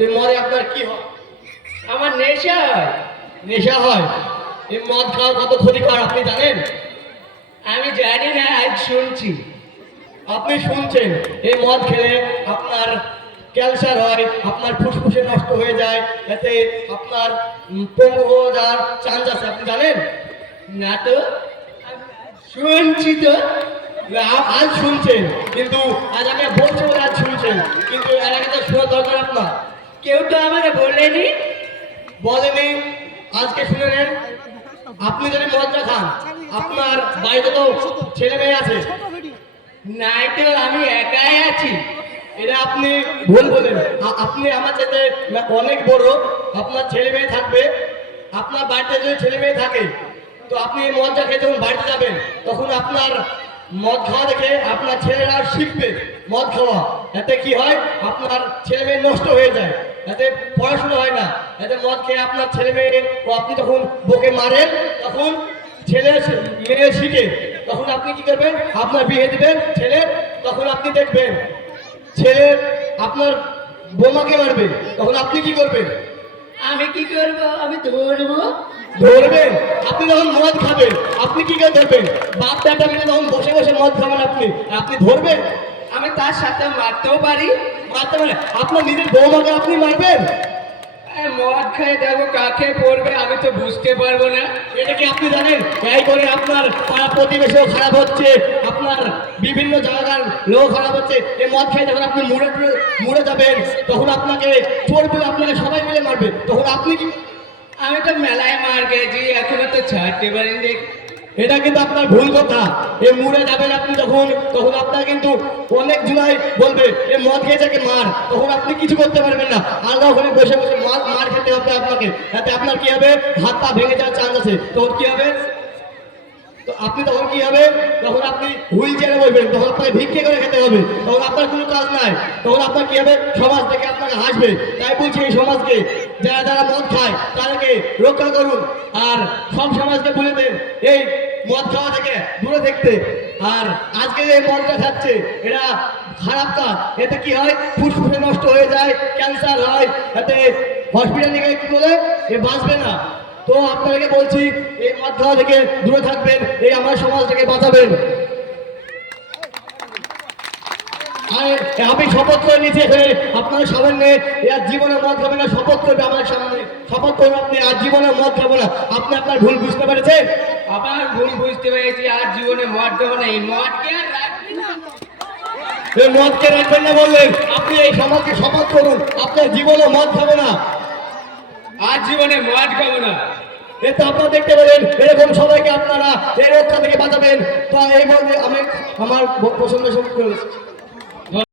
তো মদে আপনার কি হয়? আমার নেশা হয়। নেশা হয়? এই মদ খাওয়া কত ক্ষতিকর আপনি জানেন? আমি জানি না, আজ শুনছি। আপনি শুনছেন এই মদ খেলে আপনার ক্যান্সার হয়, আপনার ফুসফুসে নষ্ট হয়ে যায়, এতে আপনার পঙ্গু হয়ে যাওয়ার চান্স আছে, আপনি জানেন? না তো, শুনছি তো। আজ শুনছেন, কিন্তু আজ আমি বলছি বলে আজ শুনছেন, কিন্তু এর আগে তো শোনা দরকার আপনার। কেউ তো আমাকে বলেনি। বলেনি, আজকে শুনে নেন। আপনি যদি মদটা খান, আপনার বাড়িতে তো ছেলে মেয়ে আছে। নাই তো, আমি একাই আছি। এটা আপনি ভুল বলেন। আপনি আমার চাইতে অনেক বড়, আপনার ছেলে মেয়ে থাকবে। আপনার বাড়িতে যদি ছেলে মেয়ে থাকে, তো আপনি এই মদটা খেয়ে যখন বাড়িতে যাবেন, তখন আপনার মদ খাওয়া দেখে আপনার ছেলেরা শিখবে মদ খাওয়া। এতে কি হয়, আপনার ছেলে মেয়ে নষ্ট হয়ে যায়, এতে পড়াশোনা হয় না। এতে মদ খেয়ে আপনার ছেলে মেয়ে ও আপনি যখন বকে মারেন, তখন ছেলে মেয়ে শিখে, তখন আপনি কি করবেন, আপনার বিয়ে দিবেন ছেলে, তখন আপনি দেখবেন ছেলে আপনার বোমাকে মারবে, তখন আপনি কি করবেন? আমি কি করব? আমি ধরবো। ধরবেন? আপনি যখন মদ খাবেন, আপনি কি করে ধরবেন? বাপ বেটা মিলে যখন বসে বসে মদ খাবেন, আপনি আপনি ধরবেন? আমি তার সাথে মারতেও পারি। মারতে পারে? আপনার নিজের বৌমাকে আপনি মারবেন? মদ খাই দেখো কাকে পড়বে, আমি তো বুঝতে পারবো না। এটা কি আপনি জানেন? এই করে আপনার পাড়া প্রতিবেশীও খারাপ হচ্ছে, আপনার বিভিন্ন জায়গার লোক খারাপ হচ্ছে। এই মদ খেয়ে যখন আপনি মুড়ে যাবেন, তখন আপনাকে চোর বলে আপনাকে সবাই মিলে মারবে, তখন আপনি কি? আমি তো মেলায় মার খেয়েছি, এখনো তো ছাড়তে পারিনি। এটা কিন্তু আপনার ভুল কথা। এই মুড়ে যাবেন আপনি যখন, তখন আপনার কিন্তু অনেক জুলাই বলবে এ মদ খেয়ে যাকে মার, তখন আপনি কিছু করতে পারবেন না। আলাদা ওখানে বসে বসে মার খেতে হবে আপনাকে। তাতে আপনার কি হবে, হাত পা ভেঙে যাওয়ার চান্স আছে। তখন কি হবে, তো আপনি তখন কি হবে, তখন আপনি হুইল চেয়ারে বসবেন, তখন আপনাকে ভিক্ষে করে খেতে হবে, তখন আপনার কোনো কাজ নাই। তখন আপনার কি হবে, সমাজ থেকে আপনাকে হাসবে। তাই বলছি এই সমাজকে, যারা যারা মদ খায় তাদেরকে রক্ষা করুন, আর সব সমাজকে বলে দেন এই মদ খাওয়া থেকে দূরে থাকতে। আর আজকে যে মদটা খাচ্ছে, এটা খারাপ কাজ। এতে কি হয়, ফুসফুসে নষ্ট হয়ে যায়, ক্যান্সার হয়, এতে হসপিটালে গিয়ে কি বলে এ বাঁচবে না। তো আপনাদেরকে বলছি এই মদ খাওয়া থেকে দূরে থাকবেন, এই আমার সমাজটাকে বাঁচাবেন। আর আমি শপথ করে নিচ্ছি এখানে আপনার সামনে, আর জীবনে মদ খাবে না, শপথ করবে আমার সামনে। শপথ করবেন আপনি আর জীবনে মদ খাবো না। আপনি আপনার ভুল বুঝতে পেরেছেন? আবার ভুল বুঝতে পেরেছি, আর জীবনে মদ খাবো না। এই মদকে আর রাখবি না। এই মদকে রাখবেন না বললেন, আপনি এই সমাজকে শপথ করুন আপনার জীবনে মদ খাবে না। আর জীবনে মদ খাবো না। এটা আপনারা দেখতে পেলেন, এরকম সবাইকে আপনারা এই রক্ষা থেকে বাঁচাবেন। তো এই বলতে আমি আমার পছন্দ শুরু করেছি।